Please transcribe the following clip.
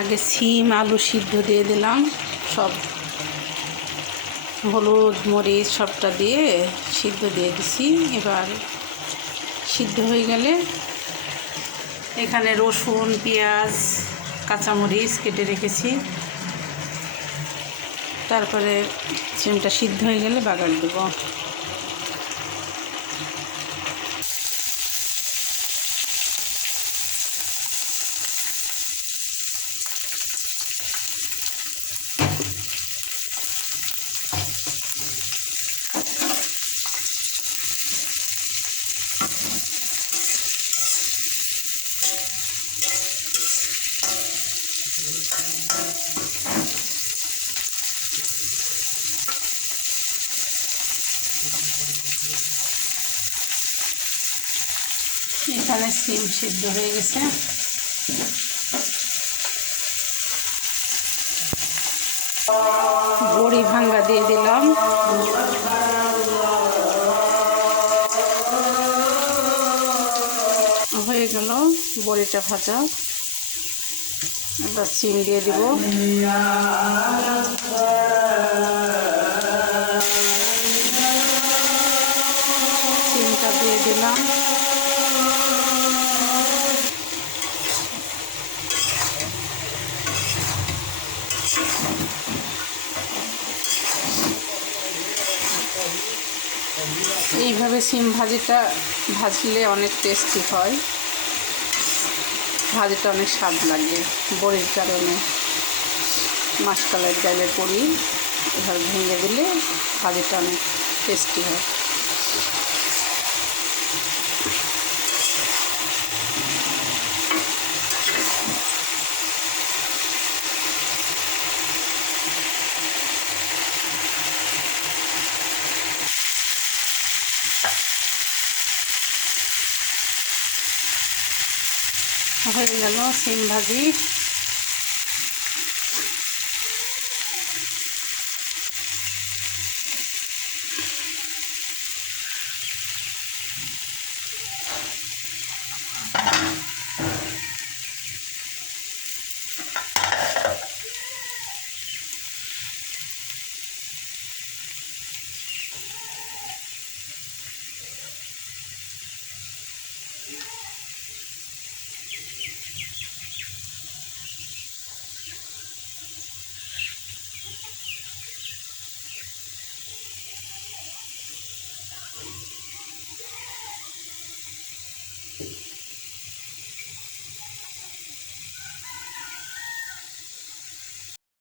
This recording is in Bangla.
আগে সিম, আলু সিদ্ধ দিয়ে দিলাম। সব হলুদ, মরিচ সবটা দিয়ে সিদ্ধ দিয়ে দিছি। এবার সিদ্ধ হয়ে গেলে এখানে রসুন, পেঁয়াজ, কাঁচামরিচ কেটে রেখেছি। তারপরে সিমটা সিদ্ধ হয়ে গেলে বাগান দেবো। এখানে সিম সিদ্ধ হয়ে গেছে। বড়ি ভাঙ্গা দিয়ে দিলাম। হয়ে গেল বড়িটা ভাজা। এবার সিম দিয়ে দিব। সিমটা দিয়ে দিলাম। এইভাবে সিম ভাজিটা ভাজলে অনেক টেস্টি হয়। ভাজিটা অনেক স্বাদ লাগে, বড়ির কারণে। মাসকালের ডালে পরি এবার ভেঙে দিলে ভাজিটা অনেক টেস্টি হয়। হয়ে গেল সিম ভাজি।